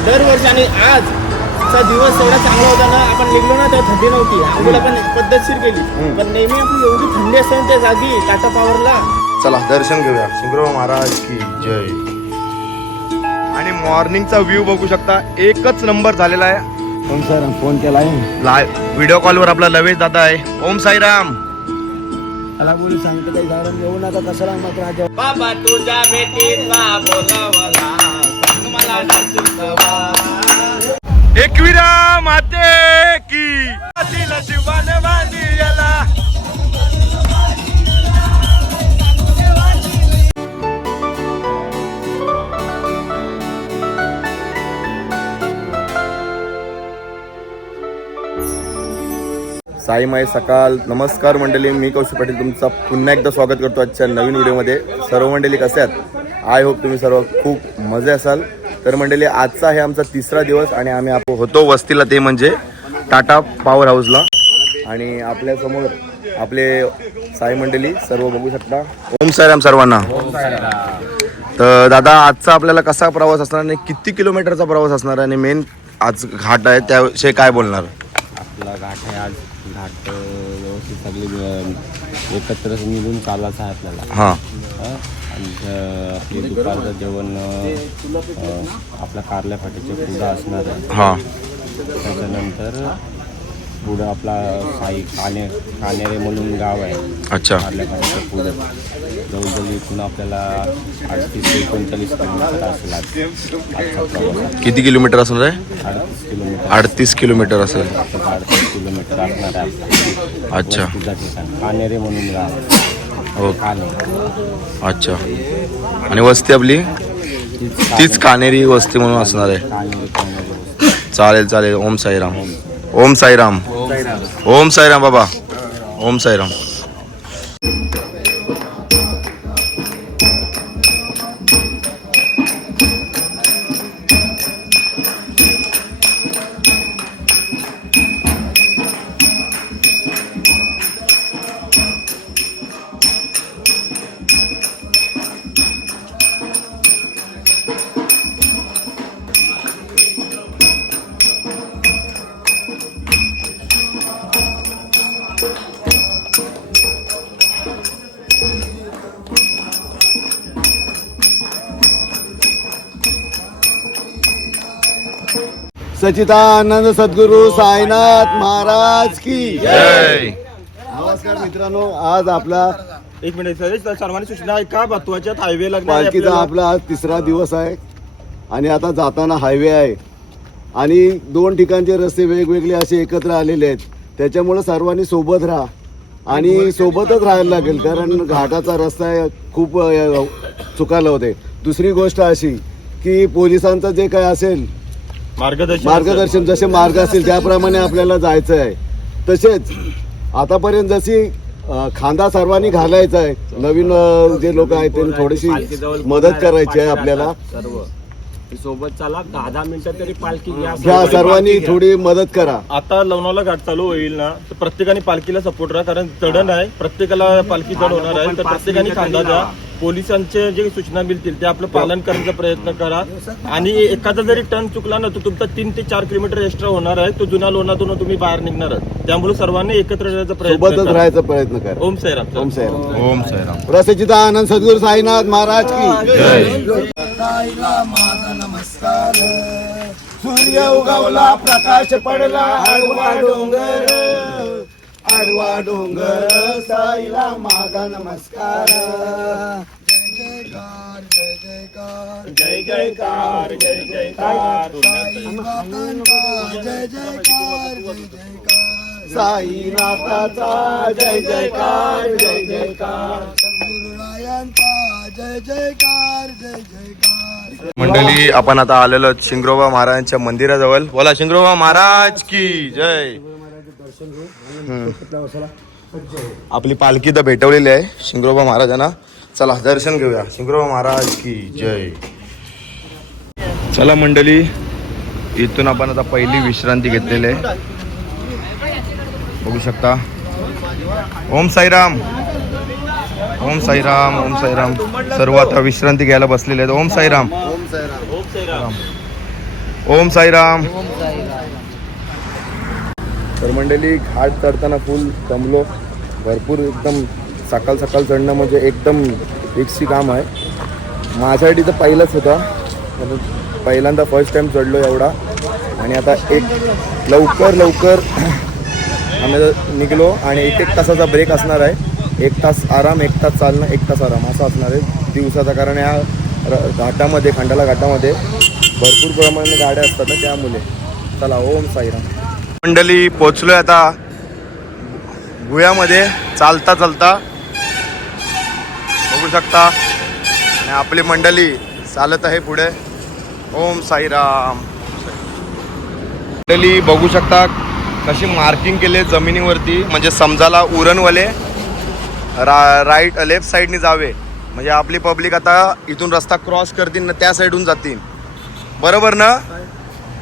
दरवर्षी आणि आजचा दिवस एवढा चांगला होता ना, आपण निघलो ना तेव्हा थंडी नव्हती, आंघोळ आपण पद्धतशीर केली, पण नेहमी आपली एवढी थंडी असते ना त्या जागी टाटा पॉवरला. चला दर्शन घेऊया शिंगरोबा महाराज की जय. आणि मॉर्निंगचा व्ह्यू बघू शकता, एकच नंबर झालेला आहे. ओम साईराम फोन केलाय लाईव्ह व्हिडिओ कॉलवर आपला लवेश दादा आहे. ओम साईराम. मला बोलू सांगतो काही झालं येऊ नका कशाला मग राजा. बाबा तुझ्या भेटीचा बोलावला सांग मला एकविरा माते की दिल शिवान वादियाला. साई माई सकाळ. नमस्कार मंडळी, मी कौशिक पाटील तुमचा पुन्हा एकदा स्वागत करतो आजच्या नवीन व्हिडिओमध्ये. सर्व मंडळी कसे आहात? आय होप तुम्ही सर्व खूप मजे असाल. तर मंडळी आजचा आहे आमचा तिसरा दिवस आणि आम्ही होतो वस्तीला, ते म्हणजे टाटा पॉवर हाऊसला. आणि आपल्यासमोर आपले साई मंडळी सर्व बघू शकता. ओम साईराम सर्वांना. तर दादा आजचा आपल्याला कसा प्रवास असणार आणि किती किलोमीटरचा प्रवास असणार आणि मेन आज घाट आहे त्याविषयी काय बोलणार? आपला घाट आहे, आज घाट व्यवस्थित सगळी एकत्र मिळून चालायचं आहे आपल्याला. हां. आणि आपली दुपारचं जेवण आपल्या कारल्या फाटीच्या पुढं असणार आहे. हां. त्याच्यानंतर पुढं आपला साई कानेरे म्हणून गाव आहे. अच्छा. कारल्या फाटीच्या पुढं जवळजवळ इथून आपल्याला 38 ते 39 किलोमीटर असेल आजचा प्रवास. किती किलोमीटर असणार आहे? 38 किलोमीटर. 38 किलोमीटर असेल. 38 किलोमीटर असणार आहे. अच्छा. ठिकाण कानेरे म्हणून गाव. हो. कानेरे. अच्छा. आणि वस्ती आपली तीच कानेरी वस्ती म्हणून असणार आहे. कानेरे. चालेल चालेल. ओम साईराम. ओम साईराम. ओम साईराम बाबा. ओम साईराम. सच्चिदानंद सद्गुरु साईनाथ महाराज की जय. नमस्कार मित्रांनो, आज आपला एक मिनिट सर्वांनी सूचना ऐका, महत्वाच्या हायवे पालखीचा आपला आज तिसरा दिवस आहे आणि आता जाताना हायवे आहे आणि दोन ठिकाणचे रस्ते वेगवेगळे असे एकत्र आलेले आहेत. त्याच्यामुळे सर्वांनी सोबत राहा आणि सोबतच राहायला लागेल, कारण घाटाचा रस्ता खूप चुकायला होते. दुसरी गोष्ट अशी की पोलिसांचं जे काय असेल मार्गदर्शन जसे मार्ग असतील त्याप्रमाणे आपल्याला जायचं आहे. तसेच आतापर्यंत जशी खांदा सर्वांनी घालायचा आहे, नवीन जे लोक आहेत त्यांनी थोडीशी मदत करायची आहे आपल्याला. सर्व सोबत चला, 10 मिनिटं तरी पालखी घ्या, सर्वांनी थोडी मदत करा. आता लोणावळा घाट चालू होईल ना, तर प्रत्येकाने पालखीला सपोर्ट करा, कारण चढण आहे, प्रत्येकाला पालखी चढ होणार आहे. तर प्रत्येकाने खांदा द्या. पोलिसांचे जे सूचना मिळतील ते आपलं पालन करण्याचा प्रयत्न करा. आणि एखादा जरी टर्न चुकला ना, तर तुमचा 3 ते 4 किलोमीटर एक्स्ट्रा होणार आहे. तो जुना लोणातून तुम्ही बाहेर निघणार आहात. त्यामुळे सर्वांनी एकत्र राहण्याचा प्रयत्न सोबतच करा. राहायचा प्रयत्न करा. ओम साईराम. ओम साईराम. ओम साईराम. प्रसचिदानंद सद्गुरु साईनाथ महाराज की जय. नमस्कार. सूर्य उगवला, प्रकाश पडला, आडवा डोंगर साईला माझा नमस्कार. जय जयकार जय जयकार जय जयकार जय जयकार जय जयकार जय जयकार साईनाथाचा जय जयकार जय जयकार सद्गुरुरायांचा जय जयकार जय जयकार. मंडळी आपण आता आलेलो शिंगरोबा महाराजांच्या मंदिराजवळ. बोला शिंगरोबा महाराज की जय. आपली पालखी तर भेटवलेली आहे शिंगरोबा महाराजांना. चला दर्शन घेऊया. शिंगरोबा महाराज की जय. चला मंडळी, इथून आपण आता पहिली विश्रांती घेतलेली आहे. बघू शकता. ओम साईराम. ओम साईराम. ओम साईराम. सर्व आता विश्रांती घ्यायला बसलेले आहेत. ओम साईराम. ओम साईराम. ओम साईराम. ओम साईराम. तर मंडळी घाट चढताना फुल दमलो, भरपूर एकदम सकाळ सकाळ चढणं म्हणजे एकदम रिक्सी काम आहे. माझ्यासाठी तर पहिलाच होता, पहिल्यांदा फर्स्ट टाइम चढलो एवढा. आणि आता एक लवकर आम्ही निघलो आणि एक तासाचा ब्रेक असणार आहे. 1 तास आराम, 1 तास चालणं, 1 तास आराम असं असणार आहे दिवसाचा. कारण या घाटामध्ये, खंडाला घाटामध्ये भरपूर प्रमाणात गाड्या असतात ना, त्यामुळे. चला, ओम साईराम. मंडळी पोचलोय आता गुह्यामध्ये चालता बघू शकता. आणि आपली मंडळी चालत आहे पुढे. ओम साईराम. मंडळी बघू शकता कशी मार्किंग केले जमिनीवरती, म्हणजे समजायला उरणवाले राईट लेफ्ट साईडनी जावे, म्हणजे आपली पब्लिक आता इथून रस्ता क्रॉस करतील ना त्या साईडून जातील. बरोबर ना?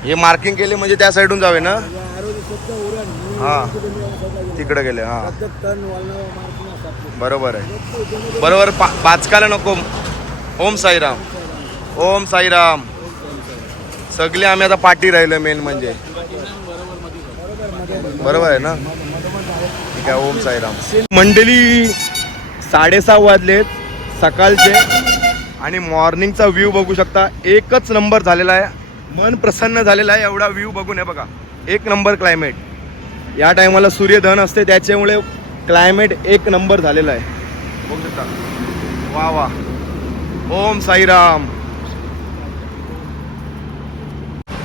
हे मार्किंग केले म्हणजे त्या साईडून जावे ना. हां, तिकडे गेले. हां, बरोबर आहे, बरोबर. पाचकाला नको. ओम साईराम, ओम साईराम. सगळे आम्ही आता पाठी राहिलो मेन म्हणजे. बरोबर आहे ना? ठीक आहे. ओम साईराम. मंडळी 6:30 वाजलेत सकाळचे आणि मॉर्निंगचा व्ह्यू बघू शकता. एकच नंबर झालेला आहे, मन प्रसन्न झालेला आहे एवढा व्ह्यू बघून. आहे बघा, 1 नंबर क्लायमेट. या टायमाला सूर्यधन असते त्याच्यामुळे क्लायमेट 1 नंबर झालेला आहे, बघू शकता. वा वा. ओम साईराम.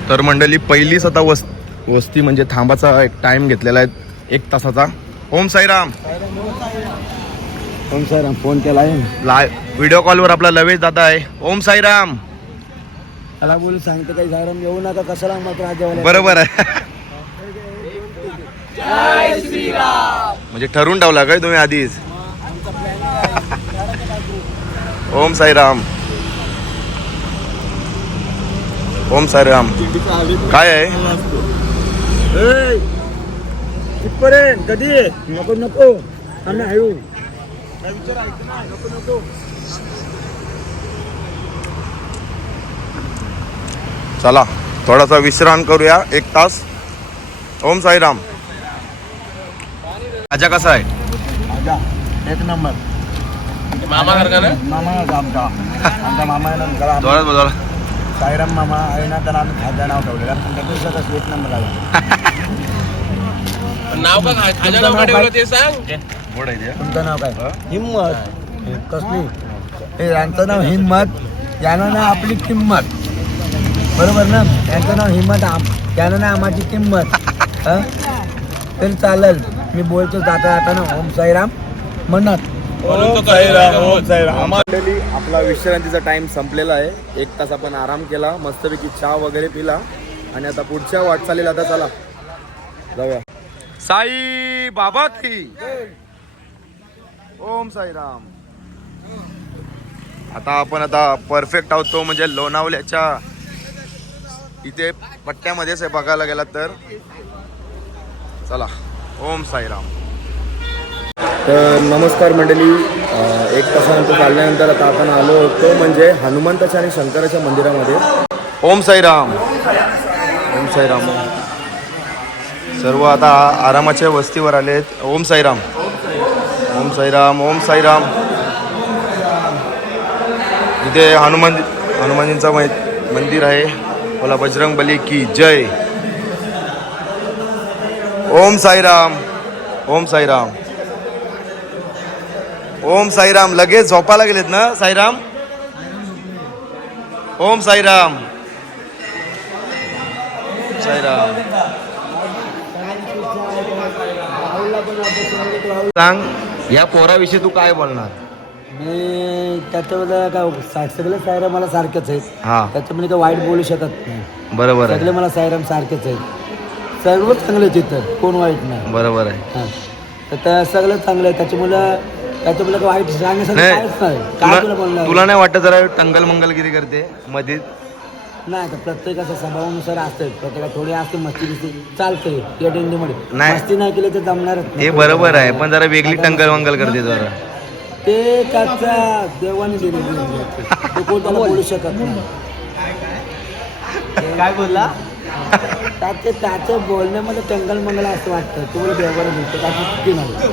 तर मंडळी पहिलीच आता वस्ती म्हणजे थांबाचा एक टाइम घेतलेला आहे 1 तासाचा. ओम साईराम. ओम साईराम. फोन केला आहे लाईव्ह व्हिडिओ कॉलवर आपला लवेश दादा आहे. ओम साईराम. त्याला बोलून सांगते काही साईराम येऊ नका, कशाला मात्र आज. बरोबर आहे. म्हणजे ठरवून ठेवला काय तुम्ही आधीच? ओम साईराम. ओम साईराम. काय आहे? कितपर्यंत कधी नको आम्ही हळू. चला थोडासा विश्राम करूया 1 तास. ओम साईराम. राजा कसा आहे? 1 नंबर. मामा का ना? मामा आमचा मामा आहे ना, जोरात बोला. साईराम मामा आहे ना, त्याला आम्ही खाजा नाव ठेवलेलं आहे. पण त्याच्यात 1 नंबर आला. नाव का खाजा नाव ठेवलं ते सांग. तुमचं नाव काय? हिम्मत. कसली? हे यांचं नाव हिम्मत, यानं ना आपली किंमत. बरोबर ना? यांचं नाव हिम्मत, यानं ना आम्हाची किंमत. तरी चालेल. मी बोलतो जाता ना ओम साईराम म्हणत. मंडळी आपला विश्रांतीचा टाइम संपलेला आहे. 1 तास आपण आराम केला, मस्तपैकी चहा वगैरे पिला आणि आता पुढच्या वाटचालीला आता चला जाऊया. साई बाबा की ओम साईराम. आता परफेक्ट आहोत तो म्हणजे लोणावल्याच्या इथे पट्ट्यामध्येच आहे बघायला गेला तर. चला, ओम साईराम. तर नमस्कार मंडळी, 1 तासानंतर चालल्यानंतर आता आपण आलो होतो म्हणजे हनुमंताच्या आणि शंकराच्या मंदिरामध्ये. ओम साईराम. ओम साईराम. सर्व आता आरामाच्या वस्तीवर आलेत. ओम साईराम. ओम साईराम. ओम साईराम. इथे हनुमानजींचं मंदिर आहे. बोला बजरंग बली की जय. ओम साईराम. ओम साईराम. ओम साईराम. लगेच झोपायला गेलेत ना साईराम? ओम साईराम. साईराम. सांग, या पोराविषयी तू काय बोलणार? मी त्याच्यामध्ये काय सगळे सायराम मला सारखेच आहेत. हा, त्याच्यामध्ये काय वाईट बोलू शकत नाही. बरोबर सगळे आहे. मला सायराम सारखेच आहेत. सर्व चांगले तिथं, कोण वाईट नाही. बरोबर आहे. हा, तर त्या सगळं चांगलं आहे. त्याच्यामुळे काय वाईट सांगण्यासाठी नाही, काहीच नाही. काय तुला बोलणार? तुला नाही वाटत जरा टंगल मंगलगिरी करते मध्ये? नाही, तर प्रत्येकाच्या स्वभावानुसार असते. प्रत्येका थोडी असते मस्ती बिस्ती चालते या डेंडीमध्ये. नाही. मस्ती नाही केली तर जमणारच हे बरोबर आहे, पण जरा वेगळी टंगल मंगल करते जरा. ते त्याच्या देवाने दिलेली आहे. तो कोण त्याला बोलू शकत नाही. काय बोलला त्याचं बोलण्यामध्ये टंगल मंगल असं वाटतं तुम्हाला देवाला भेटतो त्याची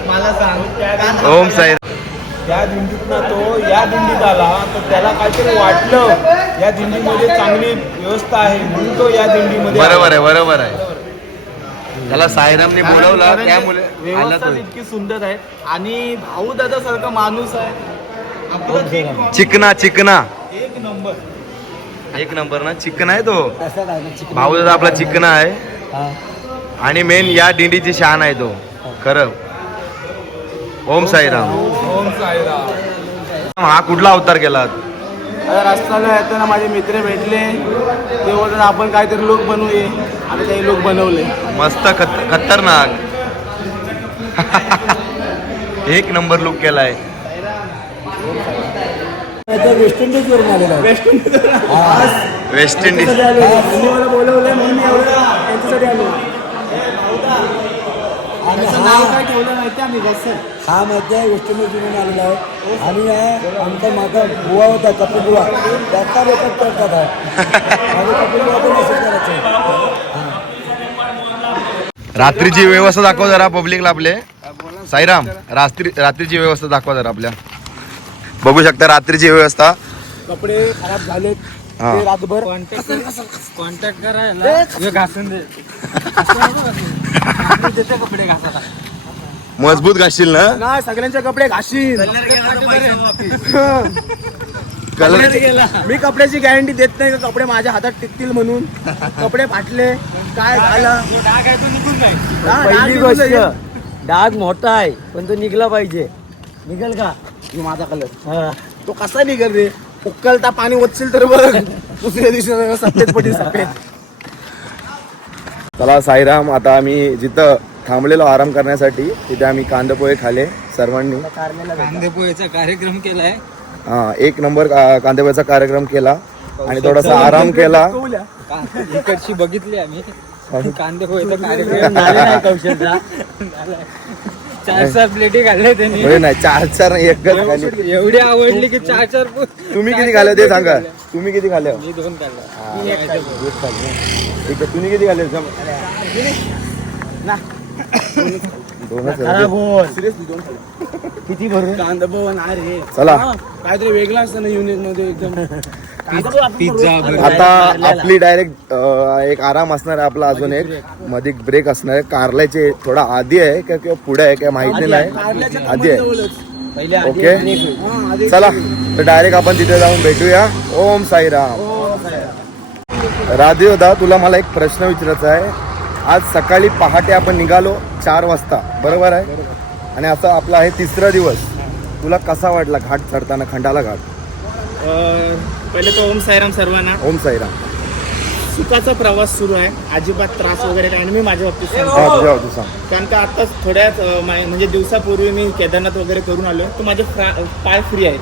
मला सांग ओम साई त्या दिंडीतनं तो या दिंडीत आला तर त्याला काहीतरी वाटलं या दिंडीमध्ये चांगली व्यवस्था आहे म्हणून तो या दिंडीमध्ये आला. बरोबर आहे त्याला साईरामने बोलवला त्यामुळे आला व्यवस्था तो. इतकी सुंदर आहे आणि भाऊ दादा सारखा माणूस आहे आपलं चिकना एक नंबर एक नंबर ना चिकना आहे तो तसं काय ना भाऊ दादा आपला चिकना आहे आणि मेन या दिंडीची शान आहे तो खरं. ओम साईराम. ओम साईराम. हा कुठला अवतार केला आता रस्त्याला येताना माझे मित्र भेटले ते बोलतात आपण काहीतरी लोक बनवूये आता काही लोक बनवले मस्त खतरनाक एक नंबर लुक केलाय. वेस्ट इंडिज वरून आलेला वेस्ट इंडिज वेस्ट इंडिज मला बोलवलंय म्हणून मी एवढं त्यांच्यासाठी आलो आणि नाव काय ठेवलं माहिती आम्ही बसल हा माहिती आहे वेस्ट इंडिज वरून आलेला आहे आणि आमचा माझा बुवा होता कपिल बुवा त्याचा रेकॉर्ड करतात आहे कपिल बुवा पण असं करायचं. रात्रीची व्यवस्था दाखव जरा पब्लिकला आपले. साईराम रात्रीची व्यवस्था दाखवा जरा आपल्या. बघू शकता रात्रीची व्यवस्था. कपडे खराब झालेत हा. ते रातभर कॉन्टॅक्ट करायला घासून दे देते कपडे घासायला मजबूत घासशील ना. नाही सगळ्यांचे कपडे घाशीन कलर मी कपड्याची गॅरंटी देत नाही का कपडे माझ्या हातात टिकतील म्हणून. कपडे फाटले काय झालं पहिली गोष्ट डाग मोठा आहे पण तो निघला पाहिजे. निघेल का माझा कलर तो कसा निघेल रे उकलता पाणी वचशील तर बघ दुसऱ्या दिवशी सफेद पडली सफेद. चला साईराम आता आम्ही जिथं थांबलेलो आराम करण्यासाठी तिथे आम्ही कांदेपोहे खाले सर्वांनी. कांदेपोहेचा कार्यक्रम केलाय. हा एक नंबर कांदेपोहेचा कार्यक्रम केला आणि थोडासा आराम केला. इकडची बघितली आम्ही कांदेपोहेचा कार्यक्रम झाला नाही कौशलचा. 4 प्लेटी खाल्ले त्यांनी. होय नाही 4 एकच खाली. एवढी आवडली की 4 तुम्ही किती खाल्ले ते सांगा. तुम्ही किती खाल्ले. मी 2 खाल्ला. ठीक आहे तुम्ही किती खाल्ले. किती भरून कांदा भवन अरे चला काहीतरी वेगळं असतं ना युनिट मध्ये एकदम पिझ्झा आता आपली डायरेक्ट एक आराम असणार आहे आपला. अजून एक मध्ये ब्रेक असणार आहे. कारल्याचे थोडा आधी आहे का किंवा पुढे आहे काय माहिती नाही. आधी आहे ओके. चला तर डायरेक्ट आपण तिथे जाऊन भेटूया. ओम साईराम. राधे होता तुला मला एक प्रश्न विचारायचा आहे. आज सकाळी पहाटे आपण निघालो 4 वाजता बरोबर आहे आणि असं आपला आहे 3रा दिवस. तुला कसा वाटला घाट चढताना खंडाला घाट. पहिले तो ओम साईराम सर्वांना. ओम साईराम. सुखाचा प्रवास सुरू आहे अजिबात त्रास वगैरे काही नाही. मी माझ्या बाबतीत सांगतो हा, तुझ्या बाजूला सांग. कारण का आताच थोड्याच म्हणजे दिवसापूर्वी मी केदारनाथ वगैरे करून आलो तर माझे पाय फ्री आहेत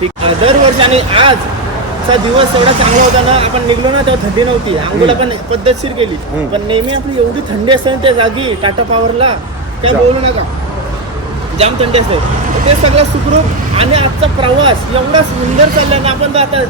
ठीक. दरवर्षी आणि आजचा दिवस एवढा चांगला होता ना आपण निघलो ना तेव्हा थंडी नव्हती. आंघोळ आपण पद्धतशीर केली पण नेहमी आपली एवढी थंडी असते ना त्या जागी टाटा पॉवरला काय बोलू नका जाम थंडी असते. ते सगळं सुखरूप आणि आजचा प्रवास एवढा सुंदर चालला ना आपण तर आता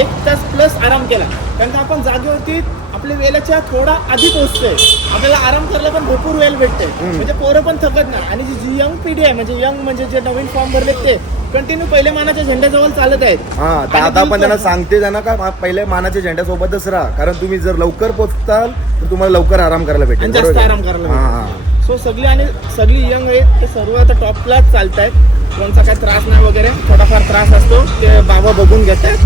1 तास प्लस आराम केला कारण का आपण जागेवरती आपल्या वेळेच्या थोडा आधी पोहोचतोय. आपल्याला आराम करायला पण भरपूर वेळ भेटते म्हणजे पोरं पण थकत नाही. आणि जी यंग पिढी आहे म्हणजे यंग म्हणजे जे नवीन फॉर्म भरले ते कंटिन्यू पहिले मानाच्या झेंड्याजवळ चालत आहेत. हा तर आता पण त्यांना सांगते त्यांना का पहिले मानाच्या झेंड्यासोबतच राहा कारण तुम्ही जर लवकर पोहोचताल तर तुम्हाला लवकर आराम करायला भेटेल. आणि जास्त बरोबर? आराम करायला हा भेटेल. हा सो सगळी यंग आहेत ते सर्व आता टॉपलाच चालत आहेत. कोणता काही त्रास नाही वगैरे थोडाफार त्रास असतो ते बाबा बघून घेतात.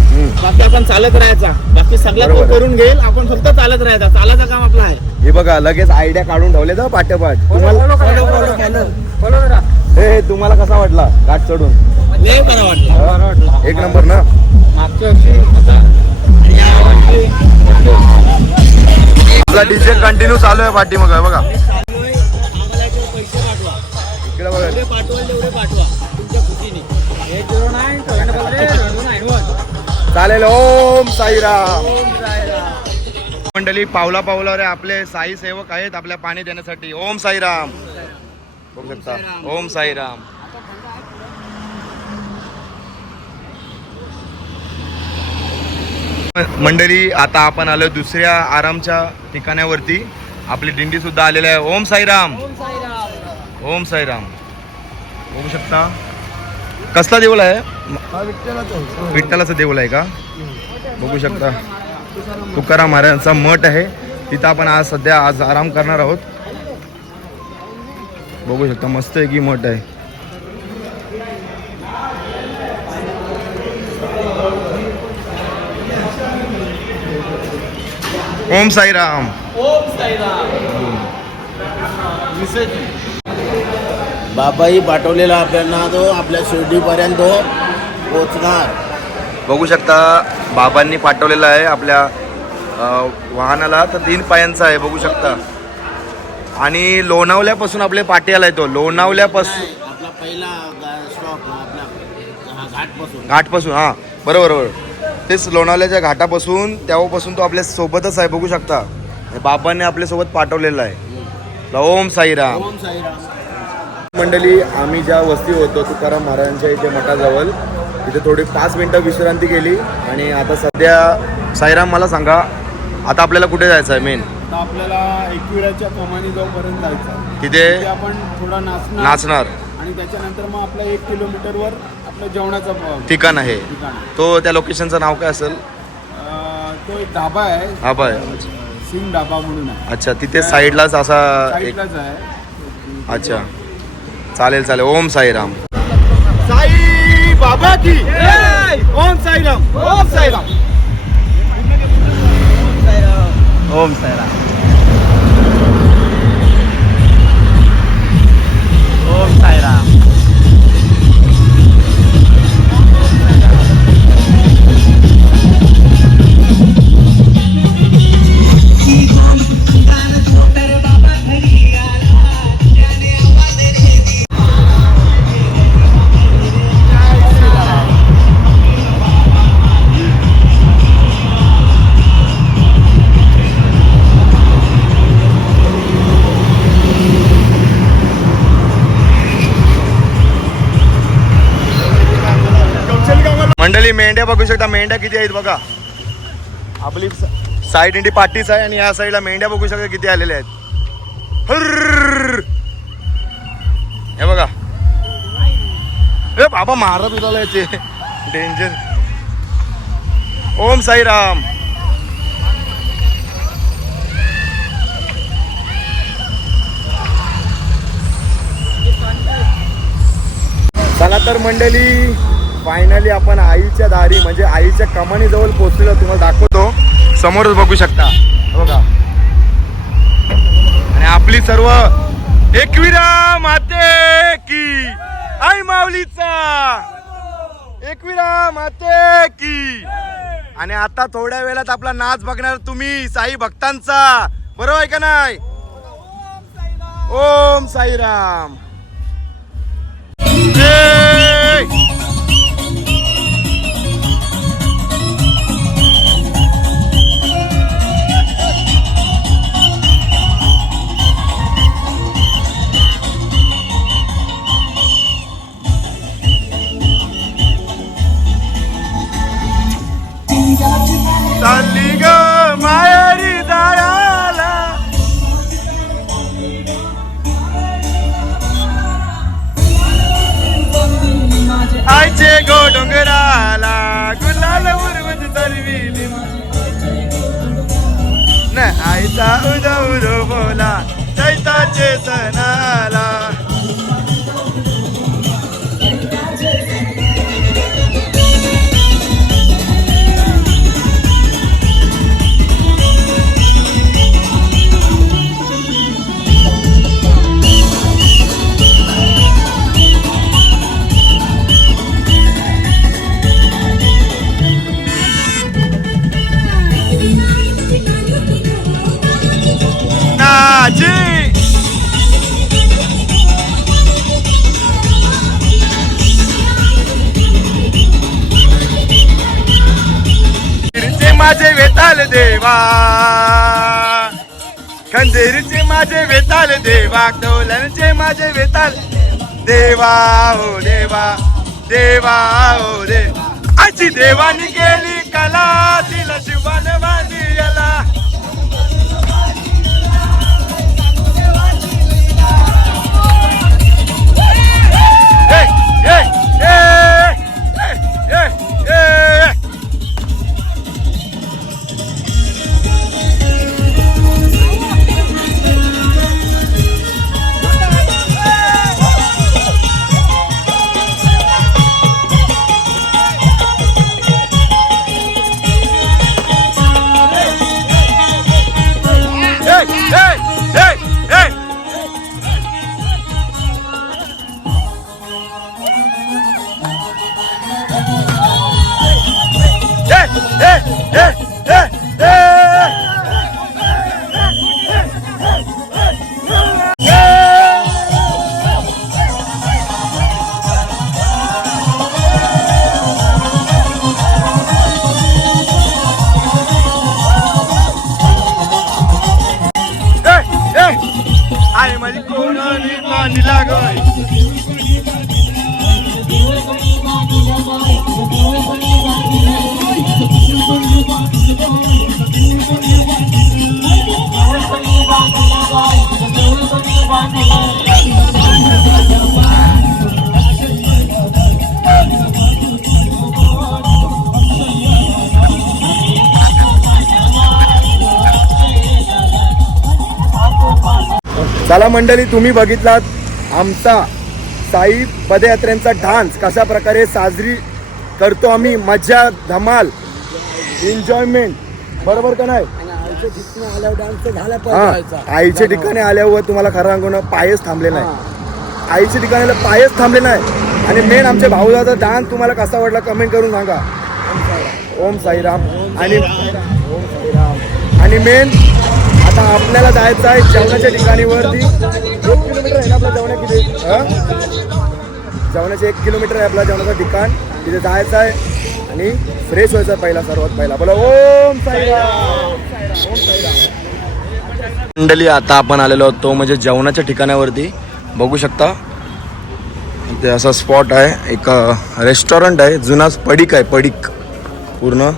बाकी आपण चालत राहायचा बाकी सगळ्या तो करून घेईल. आपण फक्त चालत राहायचा चालायचं काम आपलं आहे. हे बघा लगेच आयडिया काढून ठेवले तर पाठ्यापाठ. हे तुम्हाला कसा वाटला घाट चढून. लय बरं वाटलं. एक नंबर ना. मागच्या वर्षी आपला डीजे कंटिन्यू चालू आहे पाठी मग बघा आम्हाला याच्यावर पैसे पाठवा इकडे बघा. जेवढे पाठवाल तेवढे पाठवा तुमच्या खुशीने. 809 चालेल. ओम साईराम. मंडळी पावला पावलावर आपले साई सेवक आहेत आपल्या पाणी देण्यासाठी. ओम साईराम. बघू शकता. ओम साईराम. मंडळी आता आपण आलो दुसऱ्या आरामच्या ठिकाणावरती. आपली दिंडी सुद्धा आलेली आहे. ओम साईराम. ओम साईराम. बघू शकता कसला देऊळ आहे? विठ्ठलाचं देऊळ आहे का? बघू शकता तुकाराम महाराजांचा मठ आहे. तिथं आपण आज सध्या आराम करणार आहोत. बघू शकता मस्त आहे की मठ आहे. ओम साईराम. बाबाही पाठवलेला आपल्याला तो आपल्या शिर्डीपर्यंत पोचणार. बघू शकता बाबांनी पाठवलेला आहे आपल्या वाहनाला. तर 3 पायांचा आहे बघू शकता. आणि लोणावल्यापासून आपले पाठी आलाय तो. लोणावल्यापासून आपला पहिला स्टॉप आपला घाटपासून. हां बरोबर बरोबर. तेच लोणावल्याच्या घाटापासून तेव्हापासून तो आपल्या सोबतच आहे बघू शकता. बाबांनी आपल्या सोबत पाठवलेला आहे. ओम साईराम. ओम साईराम. मंडळी आम्ही ज्या वस्ती होतो तुकाराम महाराजांच्या इथे मठाजवळ तिथे थोडी 5 मिनिटं विश्रांती केली. आणि आता सध्या साईराम मला सांगा आता आपल्याला कुठे जायचं आहे? मेन आता आपल्याला एकविराच्या कमानी जाऊपर्यंत जायचं. तिथे आपण थोडा नाचणार आणि त्याच्यानंतर मग आपल्या 1 किलोमीटरवर आपलं जेवणाचं ठिकाण आहे. तो त्या लोकेशनचं नाव काय असेल? तो एक ढाबा आहे. ढाबा आहे. सिंग ढाबा म्हणून आहे. अच्छा तिथे साईडलाच असा एक. साईडलाच आहे. अच्छा चालेल चालेल. ओम साईराम. साई बाबा की ओम साईराम. ओम साईराम. ओम साईराम. ओम साईराम. मंडळी मेंढ्या बघू शकता. मेंढ्या किती आहेत बघा. आपली साईड इंडी पाठीच आहे आणि या साईडला मेंढ्या बघू शकता किती आलेल्या आहेत. हर्र. हे बघा. ए बाबा मारा पिलाला याचे डेंजर. ओम साईराम. चला तर मंडळी फायनली आपण आईच्या दारी म्हणजे आईच्या कमानी जवळ पोहोचलेलो. तुम्हाला दाखवतो समोरच बघू शकता बघा. आणि आपली सर्व एकविरा माते की आई माऊलीचा एकविरा माते की. आणि आता थोड्या वेळात आपला नाच बघणार तुम्ही साई भक्तांचा. बरोबर आहे का नाही? ओम साईराम. चालली ग मायारी जाळाला. आईचे गो डोंगराला गुलाल उरवत तरविली न आईचा उदौ बोला चैताचे सणाला. माझे वेताल देवा खंदेरीचे माझे वेताल देवा डोलनचे माझे वेताल देवा ओ देवा देवा ओ देवा आजी देवानी केली पालकाला दिलं जीवन वाणीला. आई माझी कोणाली पाणी लागय. चला मंडळी, तुम्ही बघितलात आमचा साई पदयात्रेचा डान्स कशा प्रकारे साजरी करतो आम्ही. मजा, धमाल, एन्जॉयमेंट, बरोबर का नाही? आईच्या ठिकाणी आल्यावर तुम्हाला खरं सांगू ना, पायच थांबले नाही. आईच्या ठिकाणी पायच थांबले नाही. आणि मेन आमच्या भाऊदाचा डान्स तुम्हाला कसा वाटला कमेंट करून सांगा. ओम साईराम. आणि मेन आता आपल्याला जायचं आहे जेवणाच्या ठिकाणीवरती. 1 किलोमीटर आहे ना आपलं जेवणा, किती जेवणाचे 1 किलोमीटर आहे आपलं जेवणाचं ठिकाण. तिथे जायचं आहे आणि फ्रेश व्हायचं पहिला, सर्वात पहिला. बोला ओम साईराम. ओम साईराम. मंडळी, आता आपण आलेलो आहोत तो म्हणजे जेवणाच्या ठिकाणावरती. बघू शकता ते असा स्पॉट आहे, एक रेस्टॉरंट आहे, जुना पडीक आहे, पडीक पूर्ण.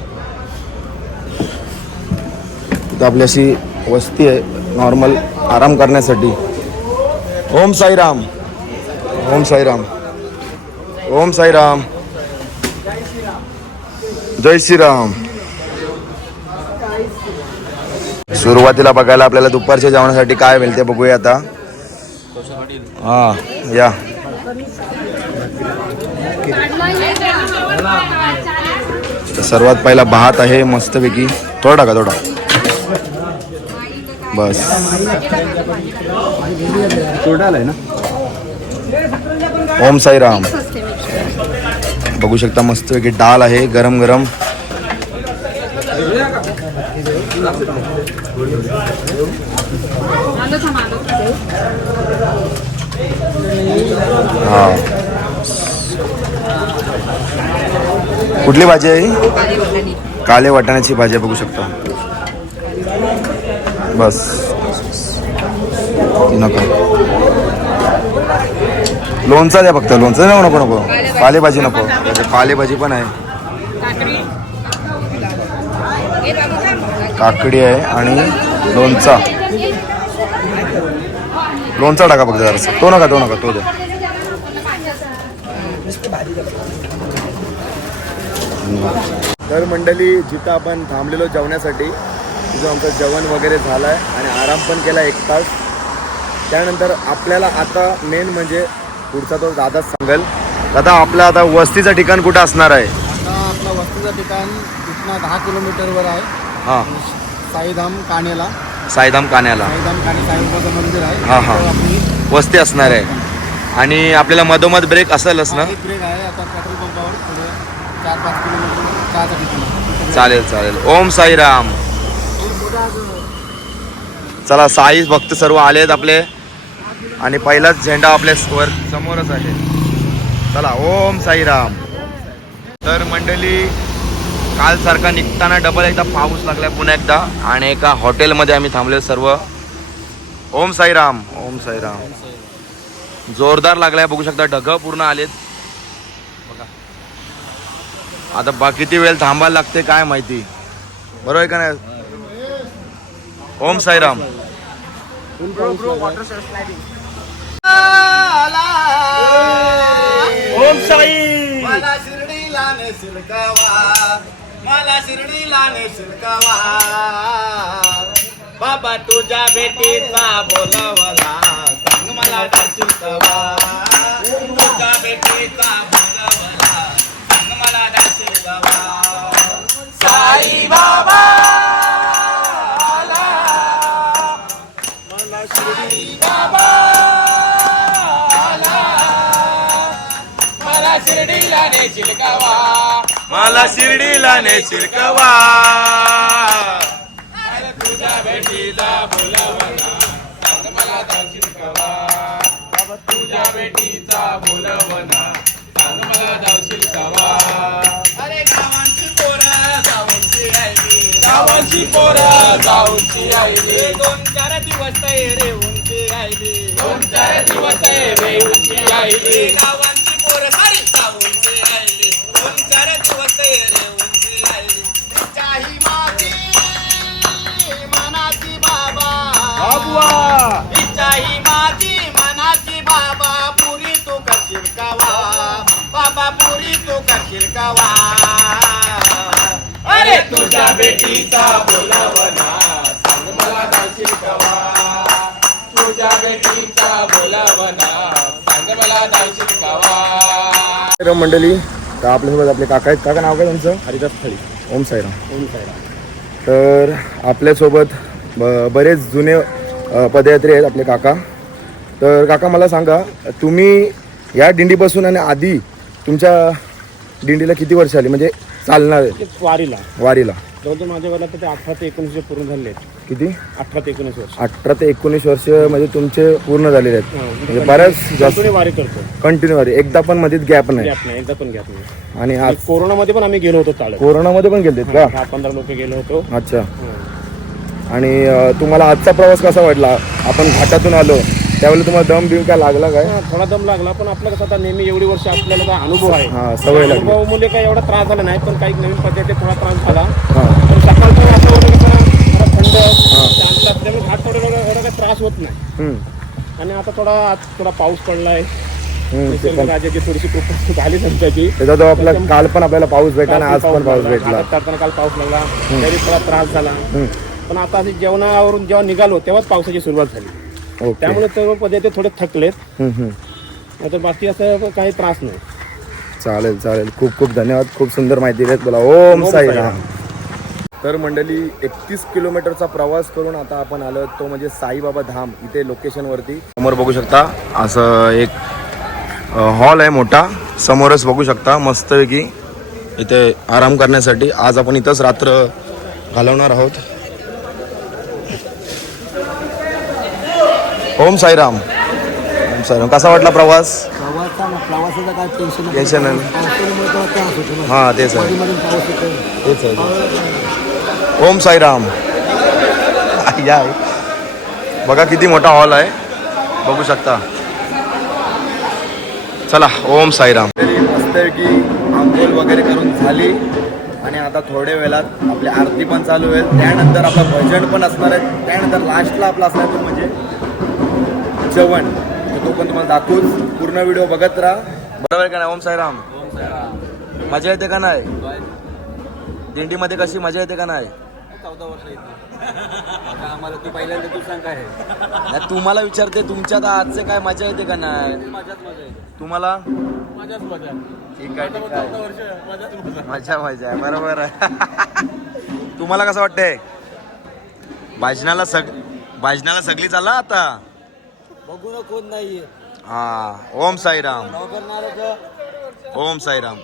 तर आपली अशी वस्ती आहे नॉर्मल आराम करण्यासाठी. ओम साईराम. ओम साईराम. ओम साईराम. जय श्रीराम. सुरुवातीला बघायला आपल्याला दुपारच्या जेवणासाठी काय मिळते बघूया आता. हां या. सर्वात पहिला भात आहे मस्तपैकी. थोडा का थोडा बस. ओम साईराम. बघू शकता मस्तपैकी डाळ आहे गरम गरम. हा, कुठली भाजी आहे? काले वाटाण्याची भाजी बघू शकता. बस नको, लोणचं द्या फक्त. लोणचं नको नको नको, पालेभाजी नको. पालेभाजी पण आहे, काकडी आहे आणि लोणचा. लोणचा टाका फक्त जरासा. तो नका तो द्या. तर मंडळी, जिथं आपण थांबलेलो जेवण्यासाठी, तिथं आमचं जेवण वगैरे झालं आहे आणि आराम पण केला 1 तास. त्यानंतर आपल्याला आता मेन म्हणजे पुढचा तो दादाच सांगेल. दादा, आपलं आता वस्तीचं ठिकाण कुठं असणार आहे? आता आपलं वस्तीचं ठिकाण इथनं 10 किलोमीटरवर आहे. हां, साईधाम काण्याला. साईधाम काणे साईबाबाचं मंदिर आहे. हां हां, तो आपली वस्ती असणार आहे. आणि आपल्याला मधोमध ब्रेक असेलच ना? एक ब्रेक आहे. आता पेट्रोल पंपावर पुढे 4-5 किलोमीटर चहाचा ठिकाण. चालेल. ओम साईराम. चला, साई भक्त सर्व आले आहेत आपले आणि पहिलाच झेंडा आपल्या वर समोरच आहे. चला, ओम साईराम. तर मंडळी, कालसारखा निघताना डबल एकदा पाऊस लागलाय पुन्हा एकदा. आणि एका हॉटेलमध्ये आम्ही थांबले सर्व. ओम साईराम. ओम साईराम. जोरदार लागलाय, बघू शकता ढग पूर्ण आलेत बघा. आता किती वेळ थांबायला लागते काय माहिती, बरोबर आहे का नाही? ओम साईराम. ओम साई. मला शिर्डीला नेशील कवा, मला शिर्डीला नेशील कवा, बाबा तुझ्या भेटीचा बोलवला, सांग मला जाशील कवा, तुझ्या भेटीचा बोलवला, सांग मला जाशील कवा. साई बाबा आला, मला शिर्डी बाबा आला, मला शिर्डीला नेशील कवा, मला शिर्डीला नेशील कवा, तुझ्या भेटीचा बोलवला, सांग मला जाशील कवा, बाबा तुझ्या भेटीचा बोलवला, सांग मला जाशील कवा. अरे गावांची पोरं गावांची आयली, गावांची पोरं गावांची आयली, 2-4 दिवस रे उंची आयली, 2-4 दिवस रे उंची आयली, गावांची पोरं सारी गावांची आयली, 2-4 दिवस रे उंची आयली. तिच्याही माझी मनाची बाबा, तिच्याही माझी मनाची बाबा, पुरी तू करशील कवा, बाबा पुरी तू करशील कवा. अरे तुझ्या बेटीचा बोलावना, सांग मला जाशील कवा, तुझ्या बेटीचा बोलावना, सांग मला जाशील कवा. मंडळी, तर आपल्यासोबत आपले काका आहेत. काका नाव काय तुमचं? हरिदास थळी. ओम साईराम. ओम साईराम. तर आपल्यासोबत बरेच जुने पदयात्री आहेत आपले काका. तर काका मला सांगा, तुम्ही या दिंडीपासून आणि आधी तुमच्या दिंडीला किती वर्ष आली, म्हणजे चालणार वारीला वारीला? जवळजवळ माझ्या वेळेला तर ते 18 ते 19 पूर्ण झाले आहेत. किती? 18 ते 19 वर्ष. 18 ते 19 वर्ष म्हणजे तुमचे पूर्ण झालेले आहेत, म्हणजे बऱ्याच जास्त वारी करतो. कंटिन्यू वारी, एकदा पण मध्ये गॅप नाही. गॅप नाही, एकदा पण गॅप नाही. आणि आणि कोरोनामध्ये पण आम्ही गेलो होतो चालत. कोरोनामध्ये पण गेलते का? 10-15 लोक गेलो होतो. अच्छा. आणि तुम्हाला आजचा प्रवास कसा वाटला? आपण घाटातून आलो त्यावेळेला तुम्हाला दम बिम काय लागला काय? थोडा दम लागला, पण आपलं कसं आता नेहमी एवढी वर्ष आपल्याला काय अनुभव आहे. सवय लागली. अनुभवामुळे काही एवढा त्रास झाला नाही, पण काही नवीन पद्धती थोडा त्रास झाला. हां पण सकाळचं वातावरण कसं थोडा थंड शांत असल्यामुळे घाट थोडा एवढा काही त्रास होत नाही. आणि आता आज थोडा पाऊस पडलाय, राजाची थोडीशी कृपा झाली त्यांच्याची. त्याचा तो आपला काल पण आपल्याला पाऊस भेटला आणि आज पण पाऊस भेटला. काल पाऊस लागला, तरी थोडा त्रास झाला. पण आता अशी जेवणावरून जेव्हा निघालो तेव्हाच पावसाची सुरुवात झाली. त्यामुळे सर्व पद्धती थोडे थकलेत, आता बाकी असं काही त्रास नाही. चालेल चालेल, खूप खूप धन्यवाद, खूप सुंदर माहिती देत बोला. ओम साईराम. तर मंडळी, 31 किलोमीटरचा प्रवास करून आता आपण आलो तो म्हणजे साईबाबा धाम इथे लोकेशनवरती. समोर बघू शकता असं एक हॉल आहे मोठा, समोरच बघू शकता मस्तपैकी इथे आराम करण्यासाठी. आज आपण इथंच रात्र घालवणार आहोत. ओम साईराम. ओम साईराम. कसा वाटला प्रवास? प्रवासाचं काय टेन्शन नाही. हां तेच आहे, तेच आहे. ओम साईराम. या बघा किती मोठा हॉल आहे, बघू शकता. चला, ओम साईराम. मस्तपैकी आंघोळ वगैरे करून झाली आणि आता थोड्या वेळात आपली आरती पण चालू होईल. त्यानंतर आपलं भजन पण असणार आहे. त्यानंतर लास्टला आपला असणार तो म्हणजे जेवण. तो पण तुम्हाला दाखवूच, पूर्ण व्हिडिओ बघत राहा. बरोबर का नाही? ओम साईराम. मजा येते का नाही दिंडीमध्ये? कशी मजा येते का नाही? 14 वर्ष येते आम्हाला. तू पहिल्यांदा तू सांग काय आहे? नाही, तुम्हाला विचारते, तुमच्यात आजचे काय मजा येते का नाही? मजाच मजा येते. तुम्हाला? मजाच मजा. ठीक आहे, ठीक आहे. 14 वर्ष मजाच मजा. मजा मजा आहे, बरोबर आहे. तुम्हाला कसं वाटतंय? भाजनाला सगळी चालला आता. बघू ना कोण नाहीये. हा. ओम साईराम. करणार ओम साईराम.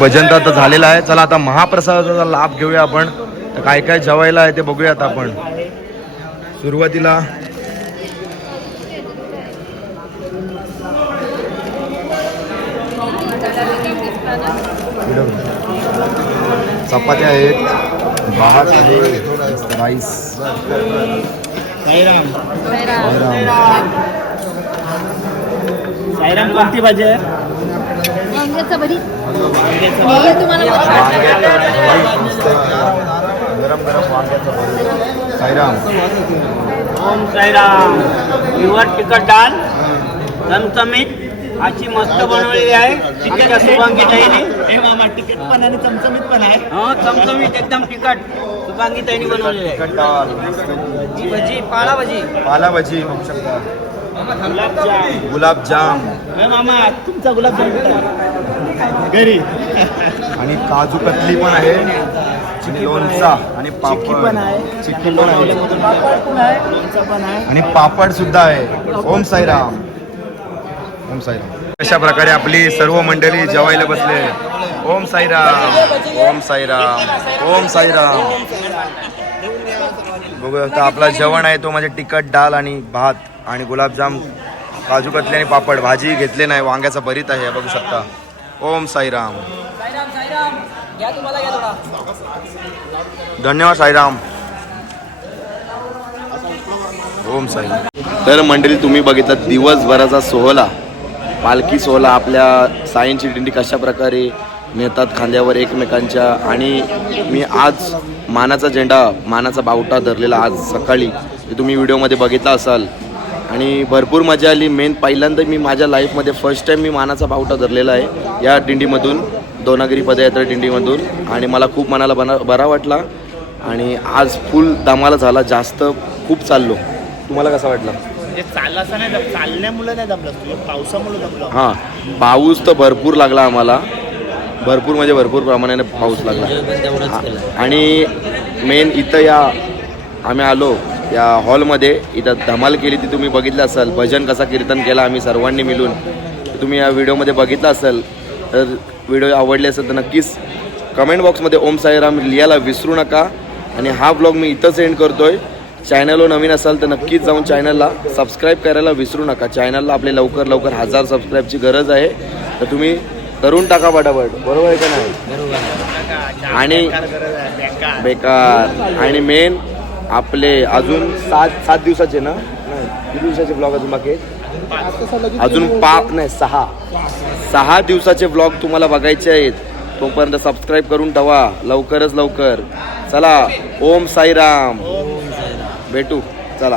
भजन तर झालेलं आहे. चला आता महाप्रसादाचा लाभ घेऊया आपण. तर काय काय जेवायला आहे ते बघूयात आपण. सुरुवातीला चपात्या आहेत, भात आहे, राईस. साईराम कोणती भाजी आहे? गरम गरम वांग्याचं भरीत. साईराम. ओम साईराम. प्युअर तिखट डाळ चमचमीत अशी मस्त बनवलेली आहे. तिखट शुभांगी ताईने. हे मामा तिखट पण आणि चमचमीत पण आहे. हो चमचमीत एकदम तिखट शुभांगी ताईने बनवलेली आहे. तिखट डाळ, ही भजी पाळा भजी. पाला भजी बघू शकता. गुलाबजाम हे मामा तुमचा गुलाबजाम घरी. आणि काजू कतली पण आहे, आणि लोणचा आणि पापड पण आहे. चिक्की पण आहे पापड पण आहे, लोणचं पण आहे. आणि पापड सुद्धा आहे. ओम साईराम. ओम साईराम. अशा प्रकारे आपली सर्व मंडळी जेवायला बसले. ओम साईराम. ओम साईराम. ओम साईराम. बघूया आता आपला जेवण आहे तो म्हणजे तिखट डाळ आणि भात आणि गुलाबजाम, काजू कतली आणि पापड. भाजी घेतले नाही, वांग्याचा भरीत आहे बघू शकता. ओम साईराम. धन्यवाद साईराम. ओम साईराम. तर मंडळी तुम्ही बघितलं दिवसभराचा सोहळा, पालखी सोहळा. आपल्या साईंची दिंडी कशा प्रकारे नेतात खांद्यावर एकमेकांच्या. आणि मी आज मानाचा झेंडा, मानाचा बावटा धरलेला आज सकाळी, ते तुम्ही व्हिडिओमध्ये बघितला असाल. आणि भरपूर मजा आली. मेन पहिल्यांदा मी माझ्या लाईफमध्ये फर्स्ट टाईम मी मानाचा बावटा धरलेला आहे या दिंडीमधून, दोनागिरी पदयात्रा दिंडीमधून. आणि मला खूप मनाला बरा वाटला. आणि आज फुल दमाला झाला, जास्त खूप चाललो. तुम्हाला कसं वाटलं? चालला असं नाही, चालण्यामुळे नाही दमलं तुझ्या, पावसामुळे दमलं. हां, पाऊस तर भरपूर लागला आम्हाला, भरपूर म्हणजे भरपूर प्रमाणाने पाऊस लागला. आणि मेन इथं या आम्ही आलो या हॉलमध्ये, इथं धमाल केली ती तुम्ही बघितलं असाल. भजन कसा कीर्तन केला आम्ही सर्वांनी मिळून, तुम्ही या व्हिडिओमध्ये बघितलं असाल. तर व्हिडिओ आवडले असेल तर नक्कीच कमेंट बॉक्समध्ये ओम साईराम लिहायला विसरू नका. आणि हा ब्लॉग मी इथंच एंड करतोय. चॅनलवर नवीन असाल तर नक्कीच जाऊन चॅनलला सबस्क्राईब करायला विसरू नका. चॅनलला आपले लवकर 1000 सबस्क्राईबची गरज आहे, तर तुम्ही करून टाका पटापट. बरोबर आहे का नाही? आणि बेकार. आणि मेन आपले अजून 7 दिवसाचे ना, किती दिवसाचे ब्लॉग अजून बाकी आहेत? अजून 6 दिवसाचे ब्लॉग तुम्हाला बघायचे आहेत. तोपर्यंत सबस्क्राईब करून ठेवा लवकरच लवकर. चला, ओम साईराम. भेटू. चला.